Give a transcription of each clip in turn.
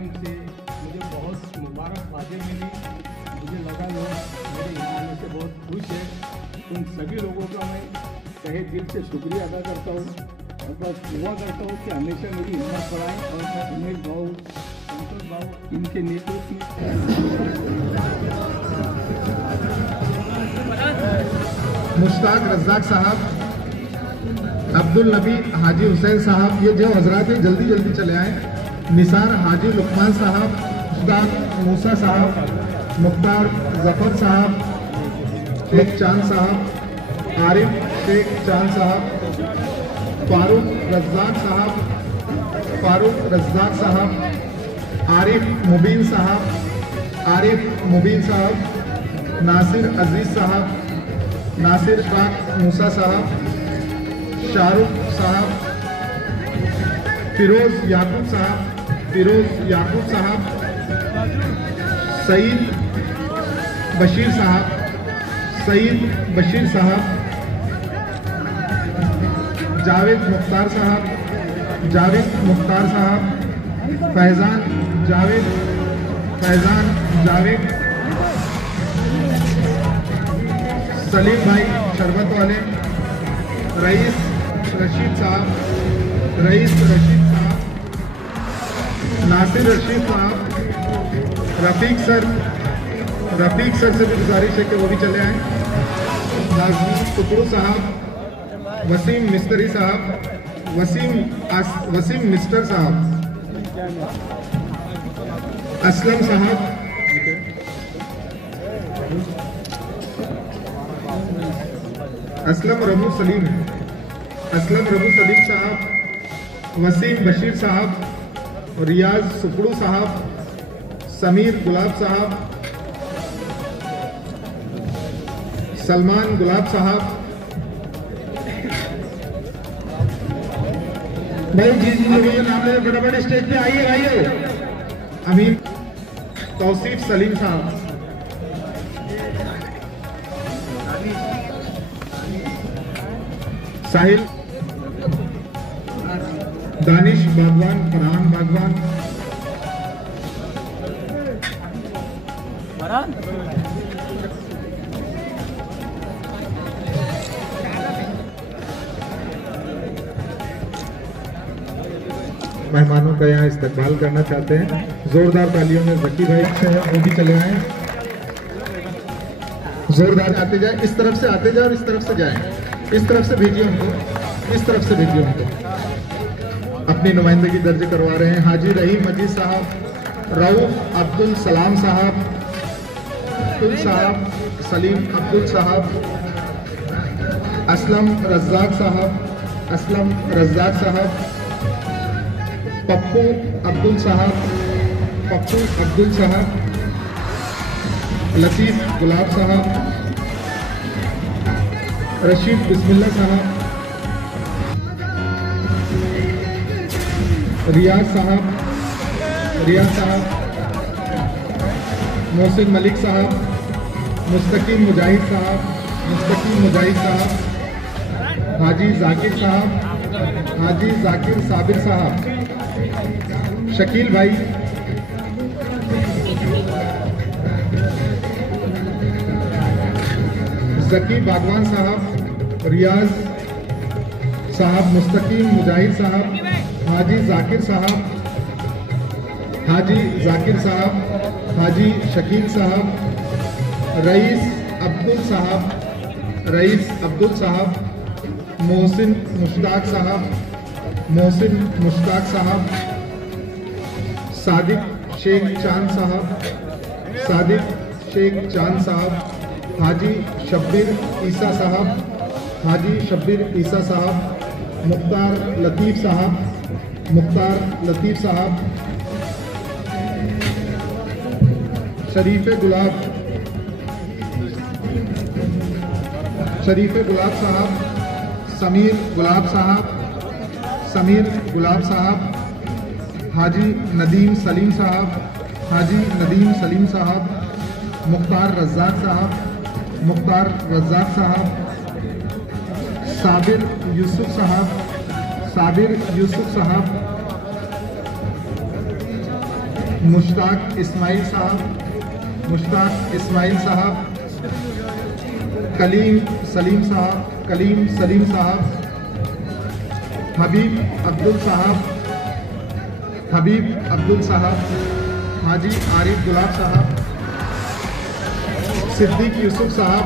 माध्यम से मुझे बहुत मुबारकबादी मिली। मुझे लगा लोग मेरे यहाँ आने से बहुत खुश है। उन सभी लोगों का मैं तहे दिल से शुक्रिया अदा करता हूँ और बस दुआ करता हूँ कि हमेशा मेरी हिम्मत बढ़ाएं और मैं उमेश भाऊ, संतोष भाऊ, इनके नेतृत्व में मुश्ताक रज़ाक साहब, अब्दुल नबी हाजी हुसैन साहब, ये जो हजरात हैं जल्दी जल्दी चले आए। निसार हाजी लुकमान साहब, मुश्ताक मूसा साहब, मुख्तार जफर साहब, शेख चांद साहब, आरिफ शेख चांद साहब, फारूक रज़ाक साहब, आरिफ मुबीन साहब, नासिर अजीज साहब, नासिर पाक मूसा साहब, शाहरुख साहब, फिरोज याकूब साहब, सईद बशीर साहब, जावेद मुख्तार साहब, फैजान जावेद, सलीम भाई शरबत वाले, रईस रशीद साहब, नासिर रशीद साहब, रफीक सर से भी गुजारिश है कि वो भी चले आए। नाज़मीन टुकड़ू साहब, वसीम मिस्टर साहब, असलम साहब, असलम रबू सलीम साहब, वसीम बशीर साहब, रियाज सुपड़ू साहब, समीर गुलाब साहब, सलमान गुलाब साहब, भाई जिस लोगों के नाम ले बड़े स्टेज पे आइए। अमीन तौसीफ सलीम साहब, साहिल, दानिश बागवान, फरहान बागवान, मेहमानों का यहाँ इस्तकबाल करना चाहते हैं। जोरदार तालियों में जकी भाई से वो भी चले आए। जोरदार आते जाए, इस तरफ से आते जाए और इस तरफ से जाए, इस तरफ से भेजिए उनको, अपनी नुमाइंदगी दर्ज करवा रहे हैं। हाजी रहीम मजीद साहब, रऊफ अब्दुल सलाम साहब, सलीम अब्दुल साहब, असलम रज़ाक साहब, पप्पू अब्दुल साहब, लतीफ़ गुलाब साहब, रशीद बिस्मिल्लाह साहब, रियाज साहब, मोहसिन मलिक साहब, मुस्तकीम मुजाहिद साहब, हाजी जाकिर साबिर साहब, शकील भाई, जकी बागवान साहब, रियाज साहब, मुस्तकीम मुजाहिद साहब, हाजी जाकिर साहब, हाजी शकील साहब, रईस अब्दुल साहब, मोहसिन मुश्ताक साहब, सादिक शेख चांद साहब, हाजी शब्बीर ईसा साहब, मुख्तार लतीफ़ साहब, शरीफ गुलाब साहब, समीर गुलाब साहब, हाजी नदीम सलीम साहब, मुख्तार रज़ाक साहब, साबिर यूसुफ साहब, मुश्ताक इस्माइल साहब, कलीम सलीम साहब, हबीब अब्दुल साहब, हाजी आरिफ गुलाब साहब, सिद्दीक यूसुफ साहब,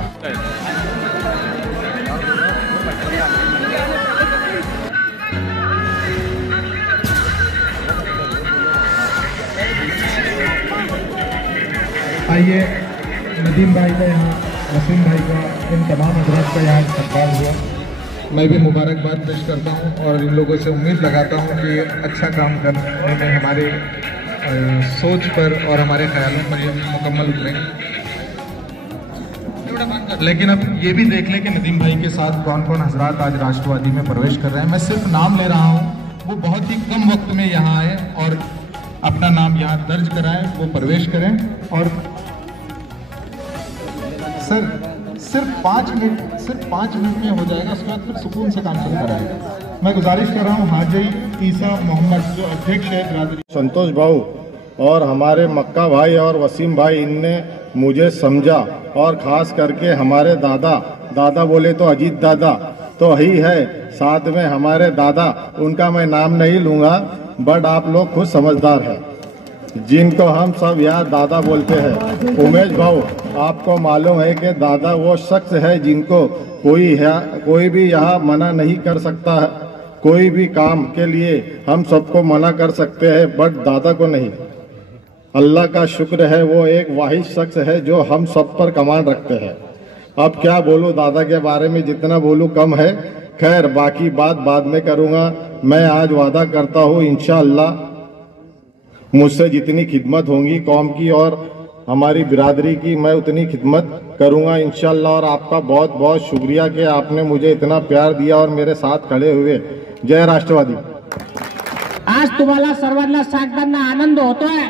आइए नदीम भाई का यहाँ, वसीम भाई का, इन तमाम हजरात का यहाँ सत्कार हुआ। मैं भी मुबारकबाद पेश करता हूँ और इन लोगों से उम्मीद लगाता हूँ कि अच्छा काम करने में हमारे सोच पर और हमारे ख्यालों पर ये मुकम्मल उतरेंगे। लेकिन अब ये भी देख लें कि नदीम भाई के साथ कौन कौन हजरात आज राष्ट्रवादी में प्रवेश कर रहे हैं। मैं सिर्फ नाम ले रहा हूँ, वो बहुत ही कम वक्त में यहाँ आए और अपना नाम यहाँ दर्ज कराएं, वो प्रवेश करें। और सर सिर्फ 5 मिनट में हो जाएगा, उसके बाद फिर सुकून से काम शुरू कराएंगे। मैं गुजारिश कर रहा हूँ हाजी ईसा मोहम्मद जो अध्यक्ष है बिरादरी, संतोष भाऊ और हमारे मक्का भाई और वसीम भाई, इनने मुझे समझा और ख़ास करके हमारे दादा बोले तो अजीत दादा तो ही है, साथ में हमारे दादा, उनका मैं नाम नहीं लूँगा बट आप लोग खुद समझदार हैं, जिनको हम सब यहाँ दादा बोलते हैं। उमेश भाऊ, आपको मालूम है कि दादा वो शख्स है जिनको कोई भी यहाँ मना नहीं कर सकता है। कोई भी काम के लिए हम सबको मना कर सकते हैं बट दादा को नहीं। अल्लाह का शुक्र है वो एक वाहिद शख्स है जो हम सब पर कमान रखते हैं। अब क्या बोलूं दादा के बारे में, जितना बोलूं कम है। खैर बाकी बात बाद में करूंगा। मैं आज वादा करता हूं इंशाअल्लाह मुझसे जितनी खिदमत होंगी कौम की और हमारी बिरादरी की, मैं उतनी खिदमत करूंगा इंशाअल्लाह। और आपका बहुत बहुत शुक्रिया कि आपने मुझे इतना प्यार दिया और मेरे साथ खड़े हुए। जय राष्ट्रवादी। आज तुम्हाला सर्वांना सांगताना आनंद होतोय,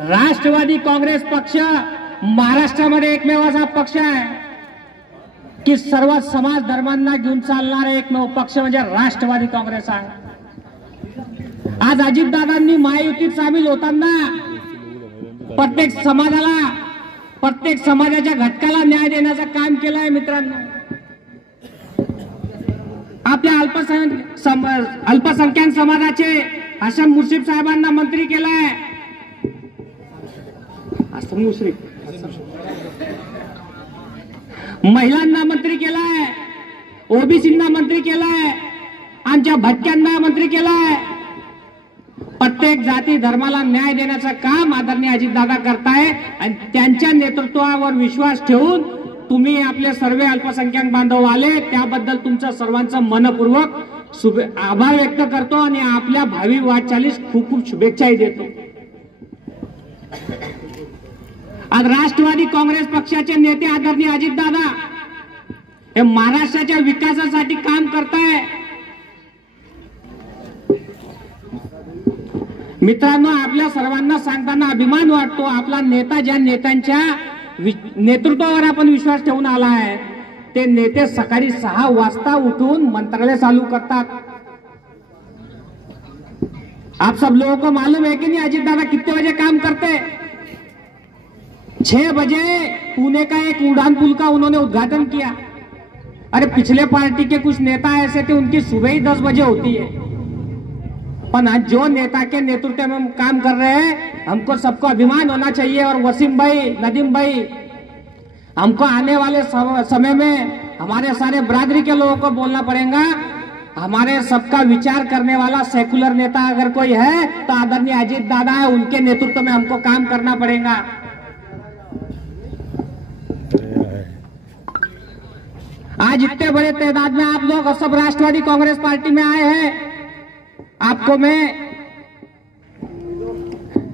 राष्ट्रवादी काँग्रेस पक्ष महाराष्ट्रामध्ये एकमेव असा पक्ष आहे की सर्व समाज धर्मांना घेऊन चालणारा एकमेव पक्ष म्हणजे राष्ट्रवादी काँग्रेस आहे। आज अजितदादांनी महायुतीत सामील होताना प्रत्येक समाजाच्या घटकाला न्याय देण्याचं काम केलं आहे। मित्रांनो, आपल्या अल्पसंख्याक समाजाचे हसन मुश्रीफ साहेबांना मंत्री केलाय। हसन मुश्रीफ महिलांना मंत्री केलाय, ओबीसींना मंत्री केलाय, आमच्या भटक्यांना मंत्री केलाय। प्रत्येक जाती धर्माला न्याय देण्याचं काम आदरणीय अजितदादा करताय आणि त्यांच्या नेतृत्वावर विश्वास ठेवून तुम्ही आपले सर्व अल्पसंख्याक बांधव आले, त्याबद्दल तुमचं सर्वांचं मनपूर्वक आभार व्यक्त करतो आणि आपल्या भावी वाटचालीस खूप खूप शुभेच्छाही देतो। आज राष्ट्रवादी काँग्रेस पक्षाचे नेते आदरणीय अजितदादा हे महाराष्ट्राच्या विकासासाठी काम करताय। मित्रांनो, आपल्या सर्वांना सांगताना अभिमान वाटतो, आपला नेता ज्या नेत्यांच्या नेतृत्वावर आपण विश्वास ठेवून आला आहे ते नेते सकाळी 6 वाजता उठून मंत्रालय चालू करतात। आप सब लोगों को मालूम है कि नहीं अजीत दादा कितने बजे काम करते हैं? 6 बजे पुणे का एक उड़ान पुल का उन्होंने उद्घाटन किया। अरे पिछले पार्टी के कुछ नेता ऐसे थे उनकी सुबह ही 10 बजे होती है, पर आज जो नेता के नेतृत्व में हम काम कर रहे हैं हमको सबको अभिमान होना चाहिए। और वसीम भाई, नदीम भाई, हमको आने वाले समय में हमारे सारे बिरादरी के लोगों को बोलना पड़ेगा, हमारे सबका विचार करने वाला सेकुलर नेता अगर कोई है तो आदरणीय अजीत दादा है, उनके नेतृत्व में हमको काम करना पड़ेगा। आज इतने बड़े तादाद में आप लोग सब राष्ट्रवादी कांग्रेस पार्टी में आए हैं, आपको मैं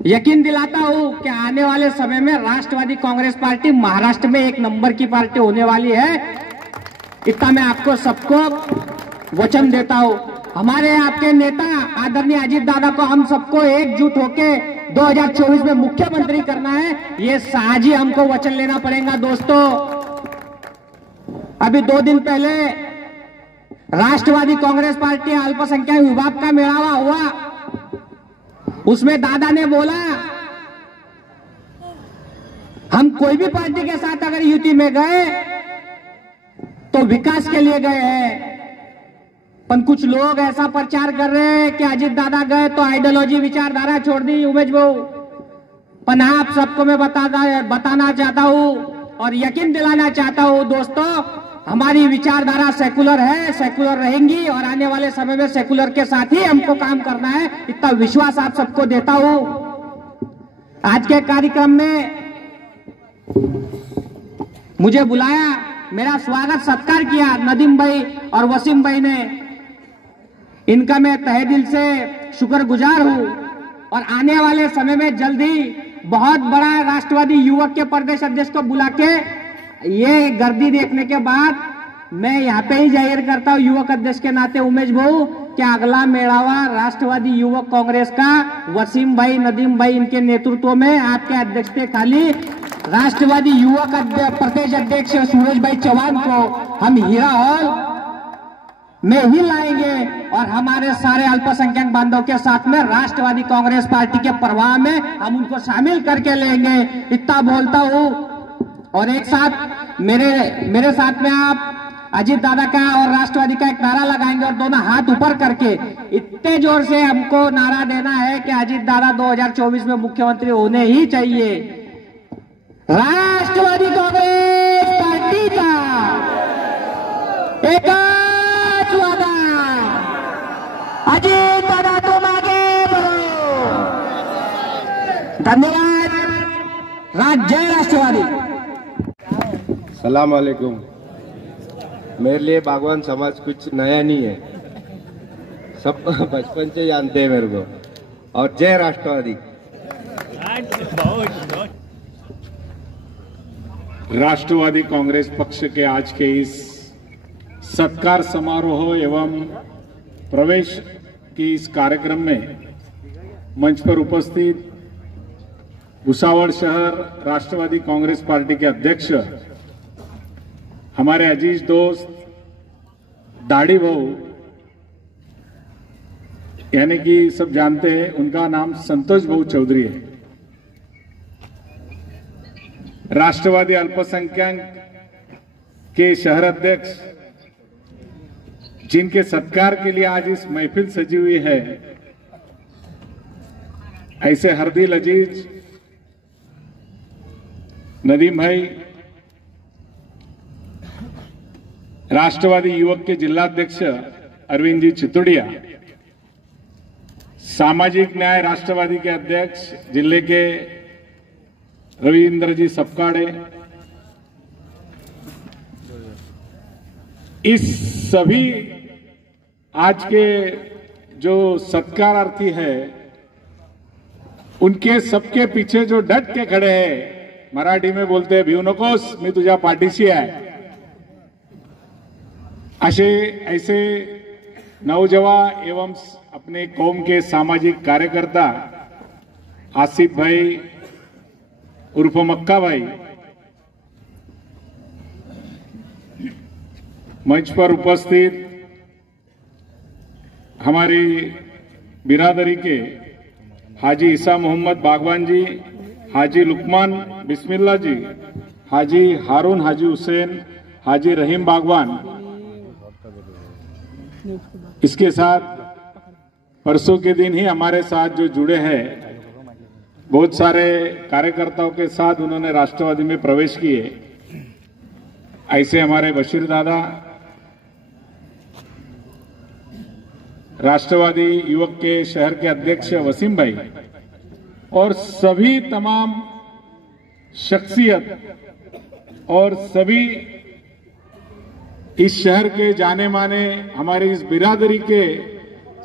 यकीन दिलाता हूं कि आने वाले समय में राष्ट्रवादी कांग्रेस पार्टी महाराष्ट्र में 1 नंबर की पार्टी होने वाली है। इतना मैं आपको सबको वचन देता हूं। हमारे आपके नेता आदरणीय अजीत दादा को हम सबको एकजुट होके 2024 में मुख्यमंत्री करना है, ये साझी हमको वचन लेना पड़ेगा। दोस्तों, अभी 2 दिन पहले राष्ट्रवादी कांग्रेस पार्टी अल्पसंख्यक विभाग का मेळावा हुआ, उसमें दादा ने बोला हम कोई भी पार्टी के साथ अगर युति में गए तो विकास के लिए गए हैं, पर कुछ लोग ऐसा प्रचार कर रहे हैं कि अजीत दादा गए तो आइडियोलॉजी विचारधारा छोड़ दी उमेश भाऊ। पर आप सबको मैं बताना चाहता हूं और यकीन दिलाना चाहता हूं दोस्तों, हमारी विचारधारा सेकुलर है, सेकुलर रहेंगी और आने वाले समय में सेकुलर के साथ ही हमको काम करना है, इतना विश्वास आप सबको देता हूं। आज के कार्यक्रम में मुझे बुलाया, मेरा स्वागत सत्कार किया नदीम भाई और वसीम भाई ने, इनका मैं तहे दिल से शुक्रगुजार हूं। और आने वाले समय में जल्दी बहुत बड़ा राष्ट्रवादी युवक के प्रदेश अध्यक्ष को बुला के ये गर्दी देखने के बाद मैं यहाँ पे ही जाहिर करता हूँ युवक अध्यक्ष के नाते उमेश भाऊ कि अगला मेड़ावा राष्ट्रवादी युवक कांग्रेस का वसीम भाई, नदीम भाई इनके नेतृत्व में आपके अध्यक्षते खाली राष्ट्रवादी युवक प्रदेश अध्यक्ष सूरज भाई चौहान को हम हीरा हॉल में ही लाएंगे और हमारे सारे अल्पसंख्यक बांधवों के साथ में राष्ट्रवादी कांग्रेस पार्टी के प्रवाह में हम उनको शामिल करके लेंगे, इतना बोलता हूं। और एक साथ मेरे साथ में आप अजीत दादा का और राष्ट्रवादी का एक नारा लगाएंगे और दोनों हाथ ऊपर करके इतने जोर से हमको नारा देना है कि अजीत दादा 2024 में मुख्यमंत्री होने ही चाहिए। राष्ट्रवादी कांग्रेस पार्टी का एक वादा, अजीत दादा तुम आगे बढ़ो। धन्यवाद। जय राष्ट्रवादी। सलाम वालेकुम। मेरे लिए बागवान समाज कुछ नया नहीं है, सब बचपन से जानते हैं मेरे को। और जय राष्ट्रवादी। राष्ट्रवादी कांग्रेस पक्ष के आज के इस सत्कार समारोह एवं प्रवेश के इस कार्यक्रम में मंच पर उपस्थित भुसावल शहर राष्ट्रवादी कांग्रेस पार्टी के अध्यक्ष हमारे अजीज दोस्त दाढ़ी भाऊ, यानी कि सब जानते हैं उनका नाम संतोष भाऊ चौधरी है। राष्ट्रवादी अल्पसंख्यक के शहर अध्यक्ष जिनके सत्कार के लिए आज इस महफिल सजी हुई है, ऐसे हरदिल अजीज नदीम भाई, राष्ट्रवादी युवक के जिलाध्यक्ष अरविंद जी चितुड़िया, सामाजिक न्याय राष्ट्रवादी के अध्यक्ष जिले के रविंद्र जी सपकाड़े, इस सभी आज के जो सत्कारार्थी है उनके सबके पीछे जो डट के खड़े हैं, मराठी में बोलते हैं भिऊ नकोस मी तुझ्या पाठीशी आहे, ऐसे नौजवान एवं अपने कौम के सामाजिक कार्यकर्ता आसिफ भाई उर्फ मक्का भाई, मंच पर उपस्थित हमारी बिरादरी के हाजी ईसा मोहम्मद बागवान जी, हाजी लुकमान बिस्मिल्ला जी, हाजी हारून हाजी हुसैन, हाजी रहीम बागवान, इसके साथ परसों के दिन ही हमारे साथ जो जुड़े हैं बहुत सारे कार्यकर्ताओं के साथ उन्होंने राष्ट्रवादी में प्रवेश किए, ऐसे हमारे बशीर दादा, राष्ट्रवादी युवक के शहर के अध्यक्ष वसीम भाई और सभी तमाम शख्सियत और सभी इस शहर के जाने माने हमारे इस बिरादरी के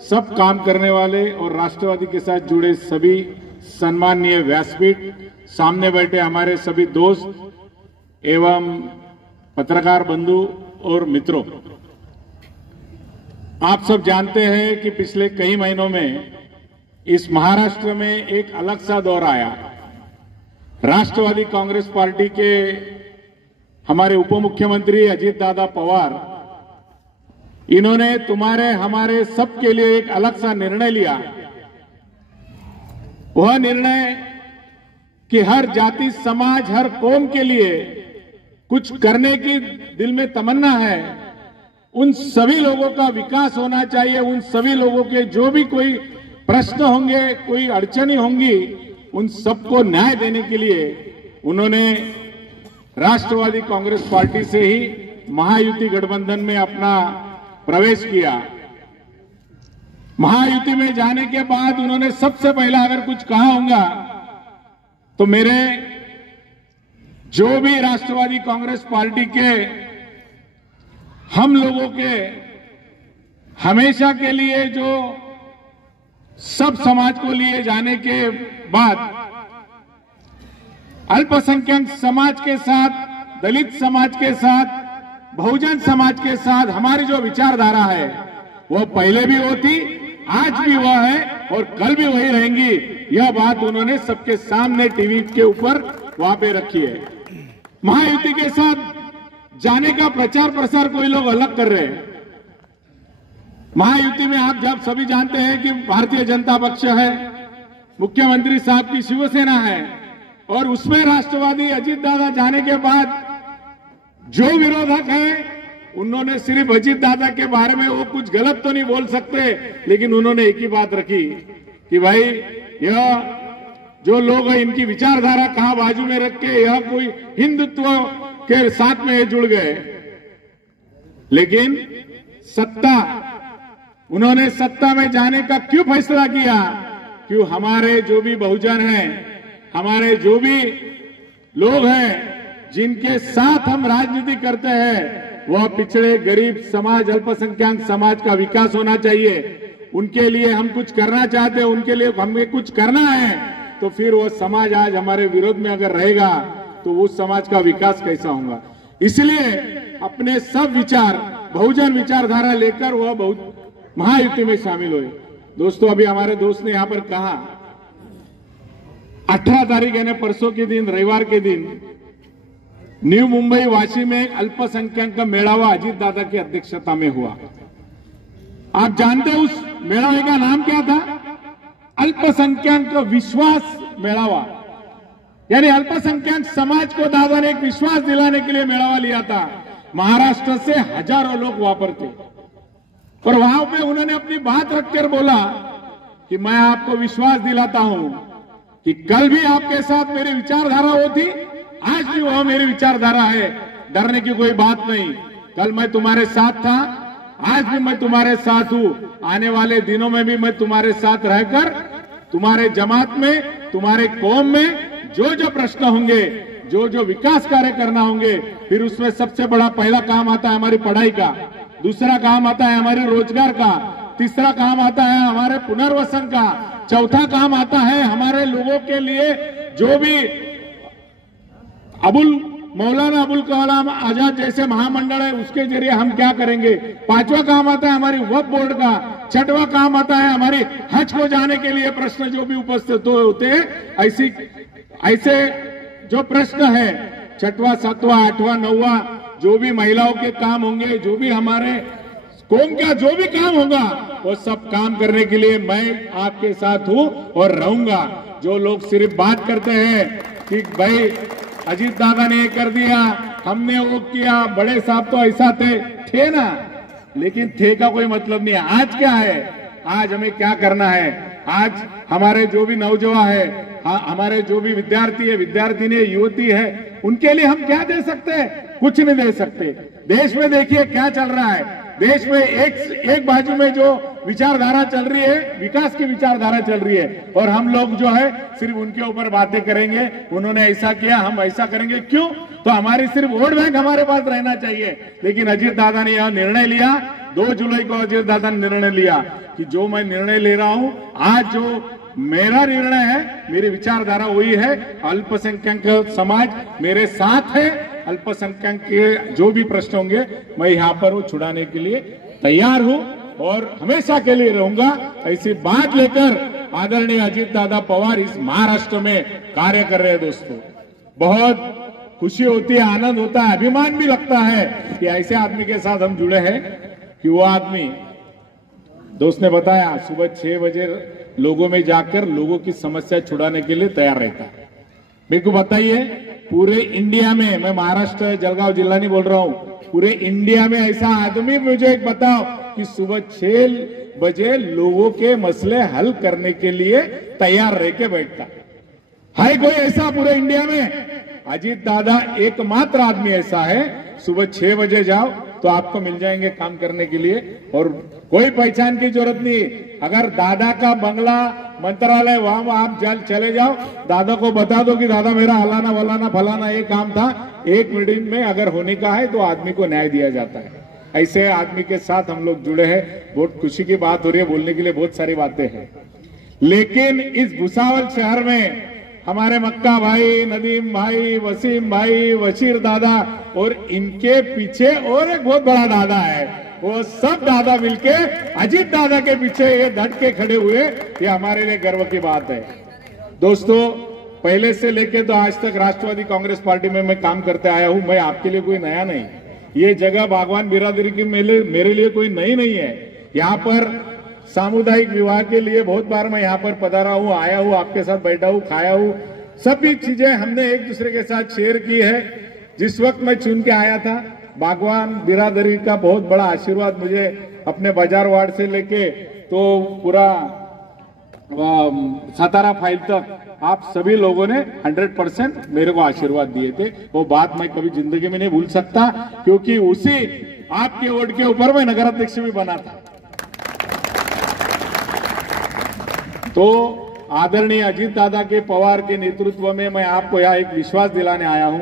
सब काम करने वाले और राष्ट्रवादी के साथ जुड़े सभी सम्माननीय व्यासपीठ, सामने बैठे हमारे सभी दोस्त एवं पत्रकार बंधु और मित्रों, आप सब जानते हैं कि पिछले कई महीनों में इस महाराष्ट्र में एक अलग सा दौर आया। राष्ट्रवादी कांग्रेस पार्टी के हमारे उप मुख्यमंत्री अजीत दादा पवार, इन्होंने तुम्हारे हमारे सबके लिए एक अलग सा निर्णय लिया वह निर्णय कि हर जाति, समाज, हर कौम के लिए कुछ करने की दिल में तमन्ना है, उन सभी लोगों का विकास होना चाहिए। उन सभी लोगों के जो भी कोई प्रश्न होंगे, कोई अड़चनी होंगी, उन सबको न्याय देने के लिए उन्होंने राष्ट्रवादी कांग्रेस पार्टी से ही महायुति गठबंधन में अपना प्रवेश किया। महायुति में जाने के बाद उन्होंने सबसे पहला अगर कुछ कहा होगा तो मेरे जो भी राष्ट्रवादी कांग्रेस पार्टी के हम लोगों के हमेशा के लिए जो सब समाज को लिए जाने के बाद अल्पसंख्यक समाज के साथ, दलित समाज के साथ, बहुजन समाज के साथ हमारी जो विचारधारा है वो पहले भी वो थी, आज भी वह है और कल भी वही रहेंगी। यह बात उन्होंने सबके सामने टीवी के ऊपर वहां पे रखी है। महायुति के साथ जाने का प्रचार प्रसार कोई लोग अलग कर रहे हैं। महायुति में आप जब सभी जानते हैं कि भारतीय जनता पक्ष है, मुख्यमंत्री साहब की शिवसेना है और उसमें राष्ट्रवादी अजीत दादा जाने के बाद जो विरोधक है उन्होंने सिर्फ अजीत दादा के बारे में वो कुछ गलत तो नहीं बोल सकते, लेकिन उन्होंने एक ही बात रखी कि भाई यह जो लोग हैं इनकी विचारधारा कहां बाजू में रख के यह कोई हिंदुत्व के साथ में जुड़ गए। लेकिन उन्होंने सत्ता में जाने का क्यों फैसला किया? क्यों हमारे जो भी बहुजन हैं, हमारे जो भी लोग हैं जिनके साथ हम राजनीति करते हैं, वह पिछड़े गरीब समाज, अल्पसंख्यक समाज का विकास होना चाहिए। उनके लिए हम कुछ करना चाहते हैं, उनके लिए हमें कुछ करना है, तो फिर वह समाज आज हमारे विरोध में अगर रहेगा तो उस समाज का विकास कैसा होगा? इसलिए अपने सब विचार, बहुजन विचारधारा लेकर वह महायुति में शामिल हुए। दोस्तों, अभी हमारे दोस्त ने यहां पर कहा 18 तारीख यानी परसों के दिन, रविवार के दिन न्यू मुंबई वाशी में एक अल्पसंख्यक का मेड़ावा अजीत दादा की अध्यक्षता में हुआ। आप जानते हैं उस मेड़ावे का नाम क्या था? अल्पसंख्यक विश्वास मेड़ावा। यानी अल्पसंख्यक समाज को दादा ने एक विश्वास दिलाने के लिए मेड़ावा लिया था। महाराष्ट्र से हजारों लोग वहां पर थे और वहां पे उन्होंने अपनी बात रखकर बोला कि मैं आपको विश्वास दिलाता हूं कि कल भी आपके साथ मेरी विचारधारा वो थी, आज भी वह मेरी विचारधारा है। डरने की कोई बात नहीं। कल मैं तुम्हारे साथ था, आज भी मैं तुम्हारे साथ हूं। आने वाले दिनों में भी मैं तुम्हारे साथ रहकर तुम्हारे जमात में, तुम्हारे कौम में जो जो प्रश्न होंगे, जो जो विकास कार्य करना होंगे, फिर उसमें सबसे बड़ा पहला काम आता है हमारी पढ़ाई का, दूसरा काम आता है हमारे रोजगार का, तीसरा काम आता है हमारे पुनर्वसन का, चौथा काम आता है हमारे लोगों के लिए जो भी मौलाना अबुल कलाम आजाद जैसे महामंडल है उसके जरिए हम क्या करेंगे। पांचवा काम आता है हमारी वक्फ बोर्ड का, छठवां काम आता है हमारी हज को जाने के लिए प्रश्न जो भी उपस्थित होते हैं। ऐसे जो प्रश्न है, छठवां, सातवां, आठवां, नौवां, जो भी महिलाओं के काम होंगे, जो भी हमारे कौम का जो भी काम होगा, वो सब काम करने के लिए मैं आपके साथ हूं और रहूंगा। जो लोग सिर्फ बात करते हैं कि भाई अजीत दादा ने ये कर दिया, हमने वो किया, बड़े साहब तो ऐसा थे ना, लेकिन थे का कोई मतलब नहीं है। आज क्या है? आज हमें क्या करना है? आज हमारे जो भी नौजवान है, हमारे जो भी विद्यार्थी है, विद्यार्थिनी है, युवती है, उनके लिए हम क्या दे सकते हैं? कुछ नहीं दे सकते। देश में देखिए क्या चल रहा है। देश में एक बाजू में जो विचारधारा चल रही है, विकास की विचारधारा चल रही है, और हम लोग जो है सिर्फ उनके ऊपर बातें करेंगे, उन्होंने ऐसा किया हम ऐसा करेंगे। क्यों? तो हमारी सिर्फ वोट बैंक हमारे पास रहना चाहिए। लेकिन अजीत दादा ने यह निर्णय लिया, 2 जुलाई को अजीत दादा ने निर्णय लिया कि जो मैं निर्णय ले रहा हूं, आज जो मेरा निर्णय है, मेरी विचारधारा वही है, अल्पसंख्यक समाज मेरे साथ है, अल्पसंख्यक के जो भी प्रश्न होंगे मैं यहाँ पर वो छुड़ाने के लिए तैयार हूं और हमेशा के लिए रहूंगा। ऐसी बात लेकर आदरणीय अजीत दादा पवार इस महाराष्ट्र में कार्य कर रहे हैं। दोस्तों, बहुत खुशी होती है, आनंद होता है, अभिमान भी लगता है कि ऐसे आदमी के साथ हम जुड़े हैं कि वो आदमी दोस्त ने बताया सुबह 6 बजे लोगों में जाकर लोगों की समस्या छुड़ाने के लिए तैयार रहता है। मेरे को बताइए, पूरे इंडिया में, मैं महाराष्ट्र जलगांव जिला नहीं बोल रहा हूं, पूरे इंडिया में ऐसा आदमी मुझे एक बताओ कि सुबह 6 बजे लोगों के मसले हल करने के लिए तैयार रह के बैठता है कोई ऐसा पूरे इंडिया में? अजीत दादा एकमात्र आदमी ऐसा है। सुबह 6 बजे जाओ तो आपको मिल जाएंगे काम करने के लिए, और कोई पहचान की जरूरत नहीं। अगर दादा का बंगला मंत्रालय वहां आप चले जाओ, दादा को बता दो कि दादा मेरा हलाना वलाना फलाना ये काम था, 1 मिनट में अगर होने का है तो आदमी को न्याय दिया जाता है। ऐसे आदमी के साथ हम लोग जुड़े हैं। बहुत खुशी की बात हो रही है, बोलने के लिए बहुत सारी बातें हैं। लेकिन इस भुसावल शहर में हमारे मक्का भाई, नदीम भाई, वसीम भाई, वशीर दादा और इनके पीछे और एक बहुत बड़ा दादा है, वो सब दादा मिलके अजीत दादा के पीछे ये डट के खड़े हुए, ये हमारे लिए गर्व की बात है। दोस्तों, पहले से लेके तो आज तक राष्ट्रवादी कांग्रेस पार्टी में मैं काम करते आया हूं। मैं आपके लिए कोई नया नहीं। ये जगह बागवान बिरादरी की मेरे लिए कोई नई नहीं है। यहाँ पर सामुदायिक विवाह के लिए बहुत बार मैं यहाँ पर पधारा हूँ, आया हूँ, आपके साथ बैठा हूँ, खाया हूँ। सभी चीजें हमने एक दूसरे के साथ शेयर की है। जिस वक्त मैं चुन के आया था, बागवान बिरादरी का बहुत बड़ा आशीर्वाद मुझे अपने बाजार वार्ड से लेके तो पूरा सतारा फाइल तक आप सभी लोगों ने 100% मेरे को आशीर्वाद दिए थे। वो बात मैं कभी जिंदगी में नहीं भूल सकता, क्योंकि उसी आपके वोट के ऊपर मैं नगर अध्यक्ष भी बना था। तो आदरणीय अजीत दादा के पवार के नेतृत्व में मैं आपको यहाँ एक विश्वास दिलाने आया हूं।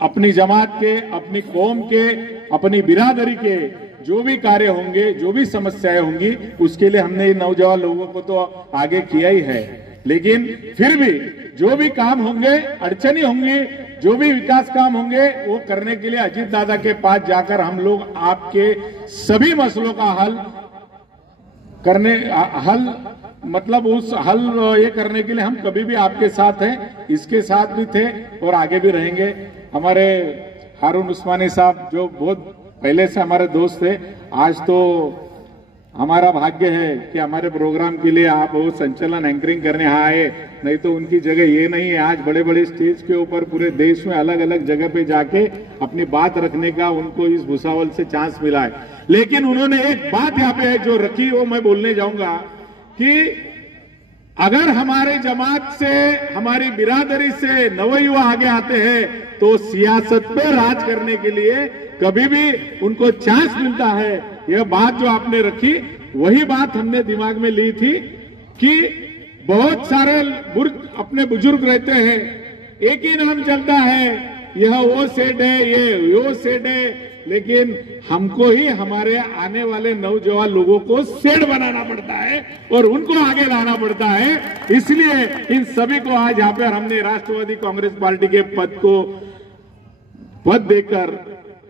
अपनी जमात के, अपनी कौम के, अपनी बिरादरी के जो भी कार्य होंगे, जो भी समस्याएं होंगी, उसके लिए हमने नौजवान लोगों को तो आगे किया ही है। लेकिन फिर भी जो भी काम होंगे, अड़चनी होंगी, जो भी विकास काम होंगे, वो करने के लिए अजीत दादा के पास जाकर हम लोग आपके सभी मसलों का मतलब उस हल ये करने के लिए हम कभी भी आपके साथ हैं, इसके साथ भी थे और आगे भी रहेंगे। हमारे हारून उस्मानी साहब जो बहुत पहले से हमारे दोस्त थे, आज तो हमारा भाग्य है कि हमारे प्रोग्राम के लिए आप वो संचालन एंकरिंग करने आए, नहीं तो उनकी जगह ये नहीं है। आज बड़े बड़े स्टेज के ऊपर पूरे देश में अलग अलग जगह पे जाके अपनी बात रखने का उनको इस भुसावल से चांस मिला है। लेकिन उन्होंने एक बात यहाँ पे जो रखी, वो मैं बोलने जाऊंगा कि अगर हमारे जमात से, हमारी बिरादरी से नवयुवा आगे आते हैं तो सियासत पे राज करने के लिए कभी भी उनको चांस मिलता है। यह बात जो आपने रखी, वही बात हमने दिमाग में ली थी कि बहुत सारे अपने बुजुर्ग रहते हैं, एक ही नाम चलता है, यह वो सेठ है, ये वो सेठ है, लेकिन हमको ही हमारे आने वाले नौजवान लोगों को सेठ बनाना पड़ता है और उनको आगे लाना पड़ता है। इसलिए इन सभी को आज यहाँ पर हमने राष्ट्रवादी कांग्रेस पार्टी के पद देकर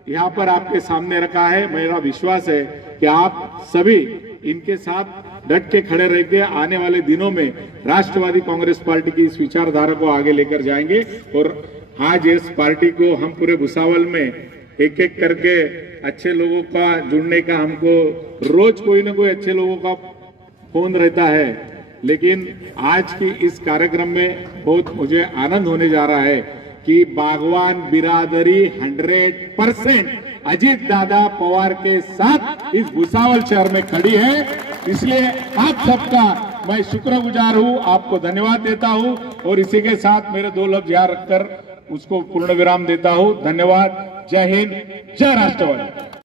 यहाँ पर आपके सामने रखा है। मेरा विश्वास है कि आप सभी इनके साथ डट के खड़े रह के आने वाले दिनों में राष्ट्रवादी कांग्रेस पार्टी की इस विचारधारा को आगे लेकर जाएंगे। और आज इस पार्टी को हम पूरे भुसावल में एक एक करके अच्छे लोगों का जुड़ने का, हमको रोज कोई ना कोई अच्छे लोगों का फोन रहता है। लेकिन आज की इस कार्यक्रम में बहुत मुझे आनंद होने जा रहा है कि बागवान बिरादरी 100% अजीत दादा पवार के साथ इस भुसावल शहर में खड़ी है। इसलिए आप सबका मैं शुक्रगुजार हूं, आपको धन्यवाद देता हूं और इसी के साथ मेरे 2 लफ्ज यहाँ रखकर उसको पूर्ण विराम देता हूं। धन्यवाद। जय हिंद, जय राष्ट्रवादी।